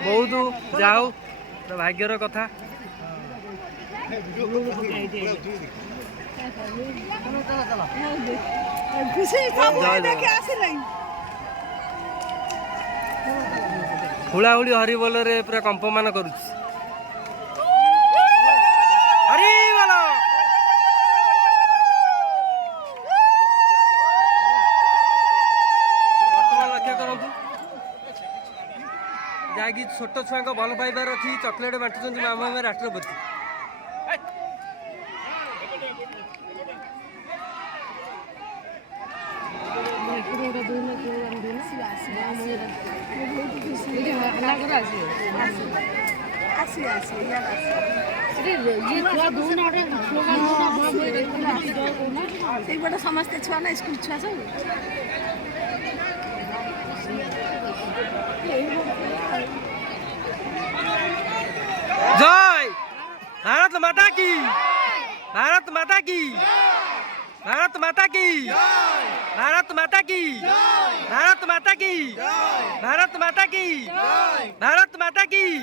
बहुत जाओ भाग्यर कथा हुलाहुली हरिबोल रे पूरा कंपमान करुच्ची हरिबोल वर्तमान लक्ष्य करूँ जहाँकि छोट छुआ भल पाइबार अच्छी चॉकलेट बांटुंट मामा राष्ट्रपति समस्ते छुआ ना स्कूल छुआ सब जय भारत माता की भारत माता की भारत माता की भारत माता की भारत माता की भारत माता की भारत माता की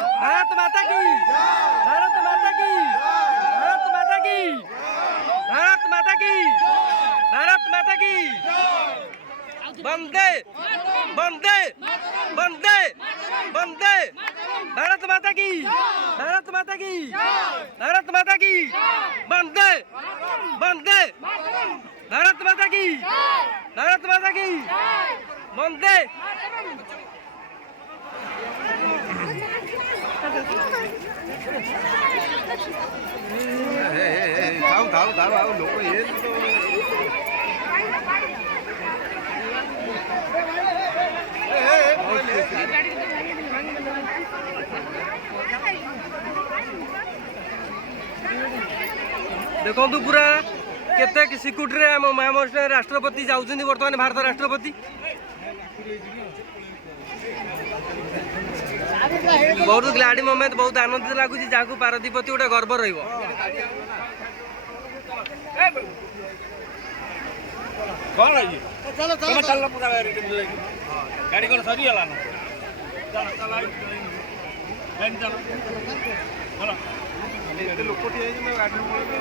भारत माता की भारत माता की भारत माता की भारत माता की भारत माता की वंदे वंदे वंदे वंदे भारत माता की भारत माता की भारत माता की वंदे वंदे भारत माता की भारत माता की वंदे लोग ये देखो पूरा केते सिक्यूरिटी रे महाराष्ट्र राष्ट्रपति जाउछन्ती वर्तमान भारत राष्ट्रपति बहुत ग्लाडी मोमेंट बहुत आनंदित लगुच जहाँ पारदीप प्रति गोटे गर्व रहिबो कौन है ये चलो चलो चलो पूरा गाड़ी कौन सरी वाला ना चलो चलो लाइन चलो चलो ये लोग कोठी है मैं गाड़ी में